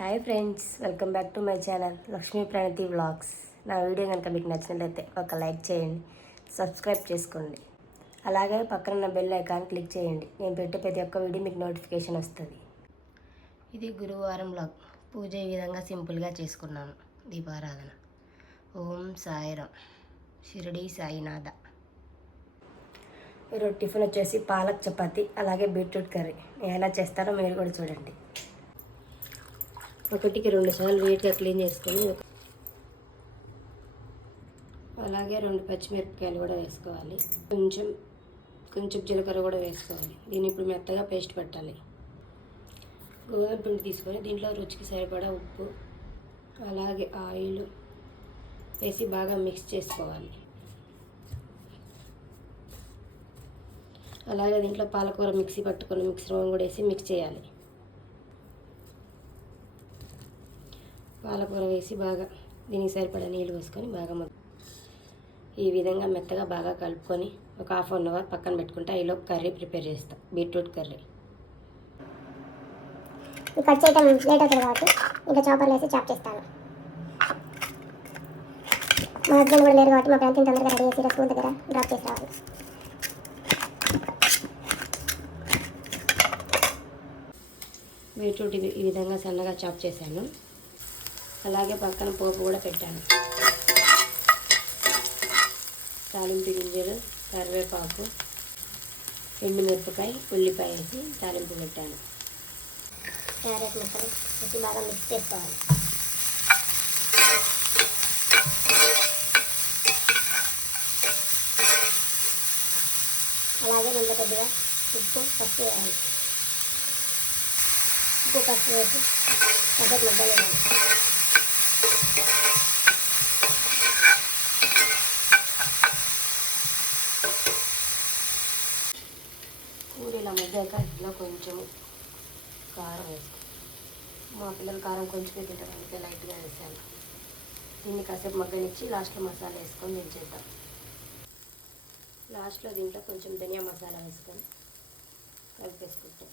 Hi friends, welcome back to my channel Lakshmi Pranathi vlogs. నా video కనుక మీకు నచ్చినట్లయితే ఒక లైక్ చేయండి, సబ్స్క్రైబ్ చేసుకోండి. అలాగే పక్కన ఉన్న బెల్ ఐకాన్ క్లిక్ చేయండి. నేను పెట్టే ప్రతి ఒక్క వీడియో మీకు నోటిఫికేషన్ వస్తుంది. ఇది గురువారం వ్లాగ్. పూజ ఈ విధంగా సింపుల్గా చేసుకున్నాను. దీపారాధన. ఓం సాయిరామ్, షిరిడి సాయినాథ. ఈరోజు టిఫిన్ వచ్చేసి పాలక్ చపాతి, అలాగే బీట్రూట్ కర్రీ. నేను ఎలా చేస్తారో మీరు కూడా చూడండి. ఒకటికి 2 సార్లు నీట్గా క్లీన్ చేసుకొని అలాగే 2 పచ్చిమిరపకాయలు కూడా వేసుకోవాలి. కొంచెం జీలకర్ర కూడా వేసుకోవాలి. దీన్ని ఇప్పుడు మెత్తగా పేస్ట్ పెట్టాలి. గోధుమ పిండి తీసుకొని దీంట్లో రుచికి సరిపడా ఉప్పు అలాగే ఆయిల్ వేసి బాగా మిక్స్ చేసుకోవాలి. అలాగే దీంట్లో పాలకూర మిక్సీ పట్టుకొని మిక్సర్ కూడా వేసి మిక్స్ చేయాలి. పాలకూర వేసి బాగా దీనికి సరిపడా నీళ్ళు పోసుకొని బాగా ఈ విధంగా మెత్తగా బాగా కలుపుకొని ఒక 1/2 అవర్ పక్కన పెట్టుకుంటే ఈలోపు కర్రీ ప్రిపేర్ చేస్తాం. బీట్రూట్ కర్రీ కట్ చేయడం లేట్ అవుతుంది కాబట్టి ఇంకా చాపర్లు వేసి చాప్ చేస్తాను. మా హస్బెండ్ కూడా లేరు కాబట్టి మా ఫ్రెండ్స్ తొందరగా రెడీ చేసి స్కూల్ దగ్గర డ్రాప్ చేసి రావాలి. బీట్రూట్ ఈ విధంగా సన్నగా చాప్ చేశాను. అలాగే పక్కన పోపు కూడా పెట్టాను. తాలింపు గింజలు, కరివేపాకు, ఎండుమిరపకాయ, ఉల్లిపాయ వేసి తాలింపు పెట్టాను. క్యారెట్ ముక్కలు వేసి బాగా మిక్స్ చేసుకోవాలి. అలాగే దీంట్లో కొద్దిగా ఉప్పు పసుపు వేయాలి. ఉప్పు పసుపు వేసి కొద్దిగా ముద్దలు వేయాలి. ఇలా మధ్యాక ఇంట్లో కొంచెం కారం వేసుకో. మా పిల్లలు కారం కొంచెమే తింటారు, అందుకే లైట్గా వేసాను. దీన్ని కాసేపు మగ్గనిచ్చి లాస్ట్లో మసాలా వేసుకొని దించేద్దాం. లాస్ట్లో దీంట్లో కొంచెం ధనియా మసాలా వేసుకొని కలిపేసుకుంటాం.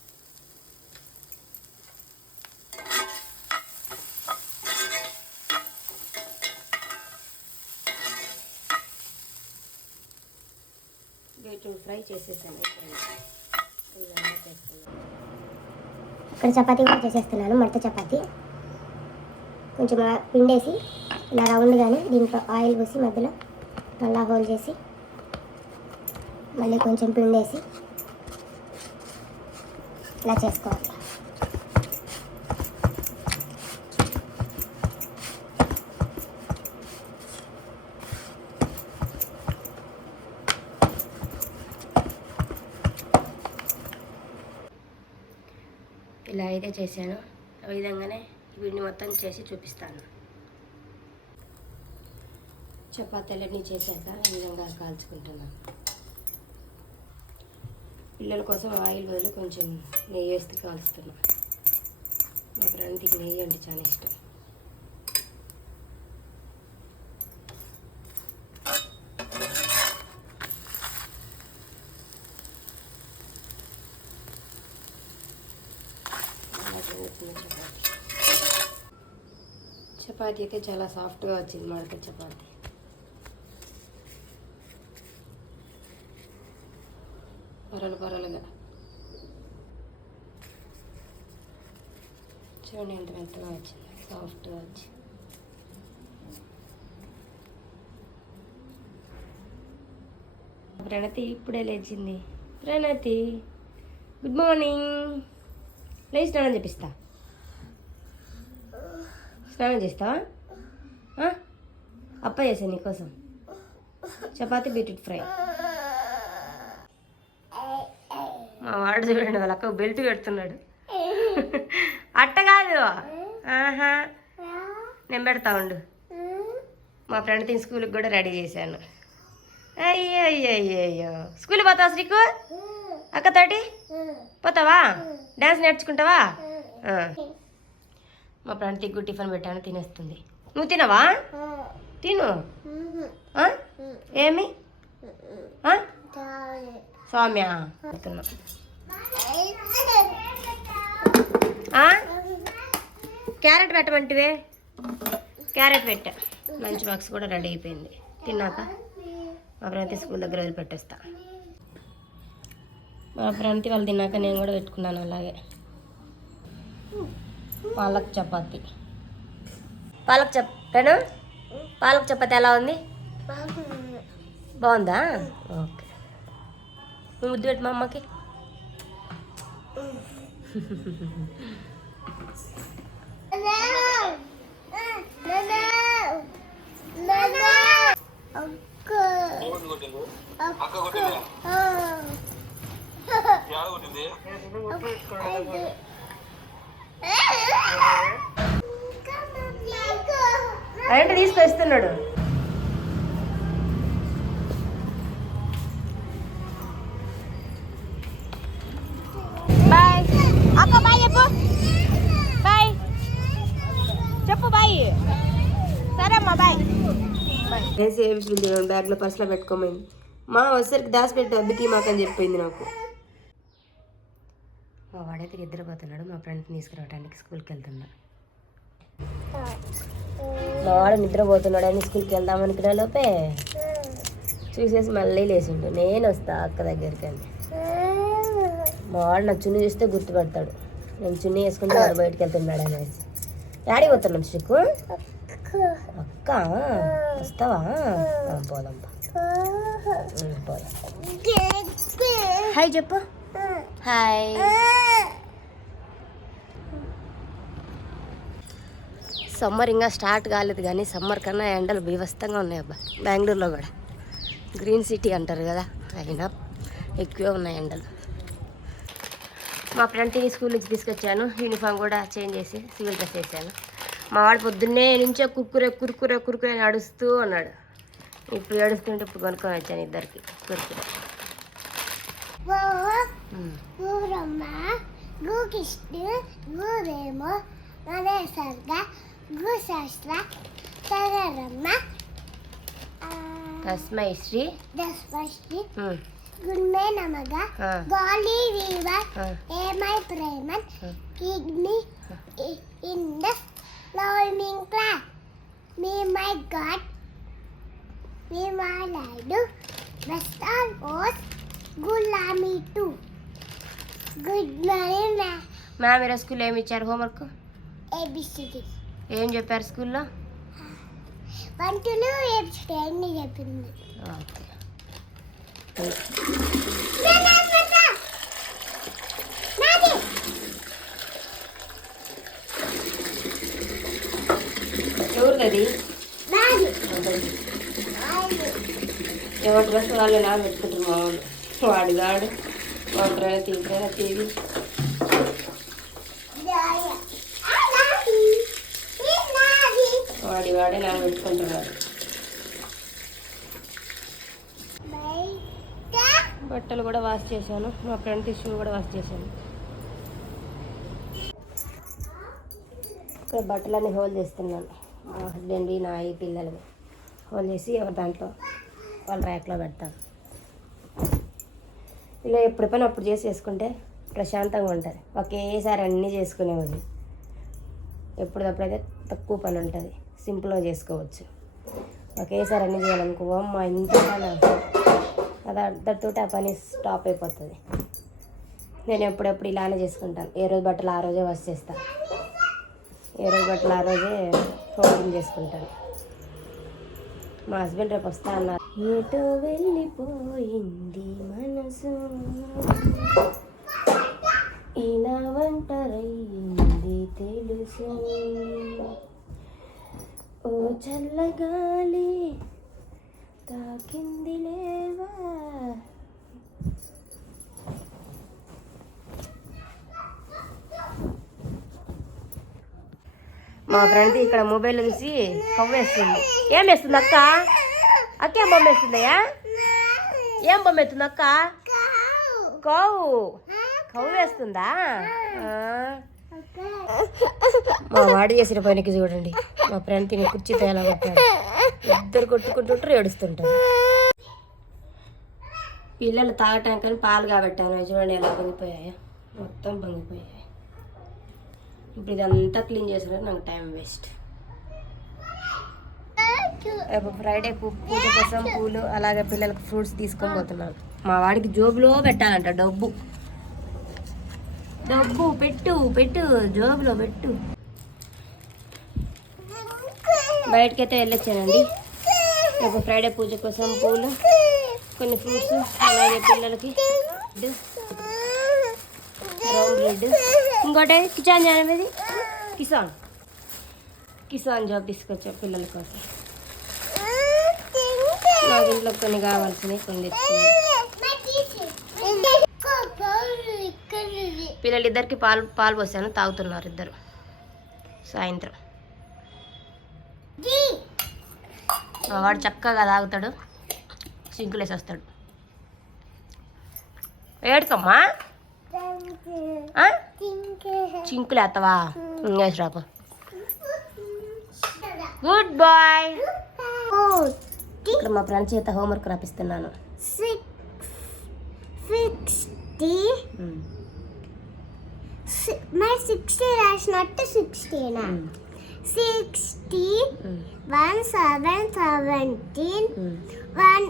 బీట్రూట్ ఫ్రై చేసేసాను. ఇక్కడ చపాతీ కూడా చేసేస్తున్నాను. మడత చపాతీ కొంచెం పిండేసి ఇలా రౌండ్గానే దీంట్లో ఆయిల్ పోసి మధ్యలో నల్లా హోల్ చేసి మళ్ళీ కొంచెం పిండేసి ఇలా చేసుకోవాలి. ఇలా అయితే చేశాను. ఆ విధంగానే వీడిని మొత్తం చేసి చూపిస్తాను. చపాతీలన్నీ చేశాక ఈ విధంగా కాల్చుకుంటున్నాను. పిల్లల కోసం ఆయిల్ బదులు కొంచెం నెయ్యి వేస్తే కాల్చుతున్నాను. మా ఫ్రెండ్కి నెయ్యి అంటే చాలా ఇష్టం. చపాతీ అయితే చాలా సాఫ్ట్గా వచ్చింది. మడత చపాతీ పొరలుగా చూడండి ఎంత మెత్తగా వచ్చింది, సాఫ్ట్గా వచ్చి. ప్రణతి ఇప్పుడే లేచింది. ప్రణతి, గుడ్ మార్నింగ్. లేచి స్నానం చేపిస్తా. స్నానం చేస్తావా? అప్ప చేసాను నీకోసం చపాతీ బీట్రూట్ ఫ్రై. మా వాడు చూడండి, వాళ్ళ అక్క బెల్ట్ పెడుతున్నాడు. అట్ట కాదు, ఆహా, నేను పెడతా ఉండు. మా ఫ్రెండ్ తిని స్కూల్కి కూడా రెడీ చేశాను. అయ్యో అయ్యో అయ్యో అయ్యో, స్కూల్కి పోతావా శ్రీకు? అక్కతోటి పోతావా? డ్యాన్స్ నేర్చుకుంటావా? మా ఫ్రెండ్ తిగ్గు టిఫిన్ పెట్టాను, తినేస్తుంది. నువ్వు తినవా? తిను. ఏమి సౌమ్య క్యారెట్ పెట్టమంటివే, క్యారెట్ పెట్టా. లంచ్ బాక్స్ కూడా రెడీ అయిపోయింది. తిన్నాక మా ప్రణతి స్కూల్ దగ్గర వదిలిపెట్టేస్తా. మా ప్రణతి వాళ్ళు తిన్నాక నేను కూడా పెట్టుకున్నాను అలాగే. పాలక్ చపాతి. పాలక్ చపాతి ఎలా ఉంది? బాగుందా? ఓకే. నువ్వు ముద్దు పెట్టు మా అమ్మకి. అంటే తీసుకొస్తున్నాడు. బాయ్ అక్క, బాయ్ చెప్పు. బాయ్ చెప్పు. బాయ్. సరే అమ్మా, బాయ్. బ్యాగ్లో పర్సులో పెట్టుకోమైంది. మా వచ్చేసరికి దాచిపెట్టి వద్దుకి మాకని చెప్పింది నాకు. మా వాడైతే నిద్రపోతున్నాడు. మా ఫ్రెండ్ని తీసుకురావడానికి స్కూల్కి వెళ్తున్నా. మా వాడు నిద్రపోతున్నాడు అని స్కూల్కి వెళ్దామనుకునే లోపే చూసేసి మళ్ళీ లేచిండు. నేను వస్తా అక్క దగ్గరికి అని. మా వాడు నాకు చున్నీ చూస్తే గుర్తుపడతాడు. నేను చున్నీ వేసుకుంటే వాడు బయటకు వెళ్తున్నాడు అనేసి. డాడీ పోతున్నాం శ్రీకు. అక్క వస్తావా? పోదాం పోదాం. హాయ్ చెప్పు. హాయ్. సమ్మర్ ఇంకా స్టార్ట్ కాలేదు కానీ సమ్మర్ కన్నా ఎండలు బీభత్సంగా ఉన్నాయి అబ్బా. బెంగళూరులో కూడా గ్రీన్ సిటీ అంటారు కదా, అయినా ఎక్కువ ఉన్నాయి ఎండలు. మా ఫ్రెండ్ని స్కూల్ నుంచి తీసుకొచ్చాను. యూనిఫామ్ కూడా చేంజ్ చేసి సివిల్ డ్రెస్ వేసాను. మా వాడు పొద్దున్నే నుంచే కుర్కురే నడుస్తూ ఉన్నాడు. ఇప్పుడు ఏడుస్తుంటే ఇప్పుడు కొనుక్కొని వచ్చాను ఇద్దరికి కుర్కురే. తస్మై శ్రీ గుణమే నమగా గాలి వీవర్ ఏమై ప్రేమన్ కిడ్నీ ఇన్ ద ఫ్లోయింగ్ క్లాస్ మీ మై గాడ్ మీ మై లైడు బెస్ట్ ఆల్ ఓస్ గులామీ టు. Good morning ma'am. ఈరోజు స్కూల్లో ఏమి ఇచ్చారు హోంవర్క్? ఏబిసిడి. ఏం చెప్పారు స్కూల్లో? 1 to 2 ఏబిసిడి అన్ని చెప్పింది. ఓకే. ఎవరిది? ఎవరి డ్రెస్ వాళ్ళు నా పెట్టుకుంటారు మా వాళ్ళు. వాడిగాడు వాటర్ తీసినా తీవి. వాడే నా పెట్టుకుంటున్నాడు. బట్టలు కూడా వాష్ చేశాను. మా ఫ్రెండ్ షూ కూడా వాష్ చేశాను. ఇక్కడ బట్టలన్నీ హోల్ చేస్తున్నాను. మా హస్బెండ్ నా ఈ పిల్లలు హోల్ చేసి ఎవరి దాంట్లో వాళ్ళ ర్యాక్లో పెడతాను. ఇలా ఎప్పుడు పని అప్పుడు చేసి వేసుకుంటే ప్రశాంతంగా ఉంటుంది. ఒకేసారి అన్నీ చేసుకునేవాళ్ళు. ఎప్పుడప్పుడైతే తక్కువ పని ఉంటుంది, సింపుల్గా చేసుకోవచ్చు. ఒకేసారి అన్నీ చేయాలనుకో అమ్మ ఇంత పని అది అద్దరితో ఆ పని స్టాప్ అయిపోతుంది. నేను ఎప్పుడెప్పుడు ఇలానే చేసుకుంటాను. ఏ రోజు బట్టలు ఆ రోజే వాష్ చేస్తాను, ఏ రోజు బట్టలు ఆ రోజే ఫోల్డింగ్ చేసుకుంటాను. మా హస్బెండ్ రేపు వస్తా అన్నారు. ఏటో వెళ్ళిపోయింది మనసు ఇలా ఒంటరయ్యింది తెలుసు, ఓ చల్లగాలి తాకింది లేవా. మా ఫ్రెండ్ ఇక్కడ మొబైల్ చూసి కవ్వేస్తుంది. ఏం వేస్తుంది అక్క? అక్క ఏం బొమ్మ వేస్తుందయ్యా? ఏం బొమ్మ వేస్తుంది అక్క? కవ్వు వేస్తుందా? మా వాడి చేసిన పనికి చూడండి. మా ఫ్రెండ్ తిని కుర్చీతో ఎలా కొట్టాడు. ఇద్దరు కొట్టుకుంటుంటారు, ఏడుస్తుంటారు. పిల్లలు తాగటానికని పాలు కాబట్టాను. చూడండి ఎలా పొంగిపోయాయో, మొత్తం పొంగిపోయాయి. ఇప్పుడు ఇదంతా క్లీన్ చేసిన నాకు టైం వేస్ట్. రేపు ఫ్రైడే పూజ కోసం పూలు అలాగే పిల్లలకు ఫ్రూట్స్ తీసుకొని పోతున్నాను. మా వాడికి జోబులో పెట్టాలంట డబ్బు. డబ్బు పెట్టు పెట్టు జోబులో పెట్టు. బయటకైతే వెళ్ళొచ్చానండి. రేపు ఫ్రైడే పూజ కోసం పూలు, కొన్ని ఫ్రూట్స్, అలాగే పిల్లలకి రౌండ్ బ్రెడ్, ఇంకోటి కిసాన్ జాన్ అనేది కిసాన్ జాబ్ తీసుకొచ్చా పిల్లల కోసం. నాకు ఇంట్లో కొన్ని కావాల్సినవి కొన్ని తెచ్చుకున్నాను. పిల్లలిద్దరికి పాలు పోసాను, తాగుతున్నారు ఇద్దరు. సాయంత్రం వాడు చక్కగా తాగుతాడు, సింకులేసి వస్తాడు. ఏడుకమ్మా చింకులు వేస్తావా? ఇంకేసి రాకు. Good boy. ఇక్కడ మా ఫ్రెండ్ చేత హోంవర్క్ రాపిస్తున్నాను. 60 రాసినట్టు 16 60 1 7 17 1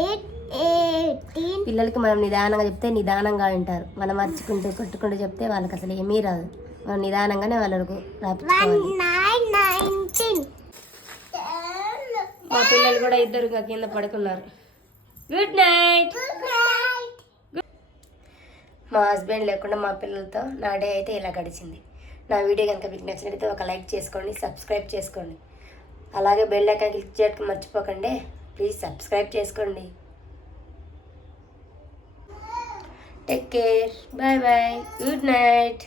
8 18. పిల్లలకి మనం నిదానంగా చెప్తే నిదానంగా వింటారు. మనం మర్చుకుంటూ కొట్టుకుంటూ చెప్తే వాళ్ళకి అసలు ఏమీ రాదు. మనం నిదానంగానే వాళ్ళకు రాపించుకోవాలి. 9 19. మా పిల్లలు కూడా ఇద్దరు కింద పడుకున్నారు. Good night. మా హస్బెండ్ లేకుండా మా పిల్లలతో నా డే అయితే ఇలా గడిచింది. నా వీడియో కనుక మీకు నచ్చినట్లయితే ఒక లైక్ చేసుకోండి, సబ్స్క్రైబ్ చేసుకోండి. అలాగే బెల్ ఐకాన్ క్లిక్ చేయడం మర్చిపోకండి. ప్లీజ్ సబ్స్క్రైబ్ చేసుకోండి. Take care. Bye bye. Good night.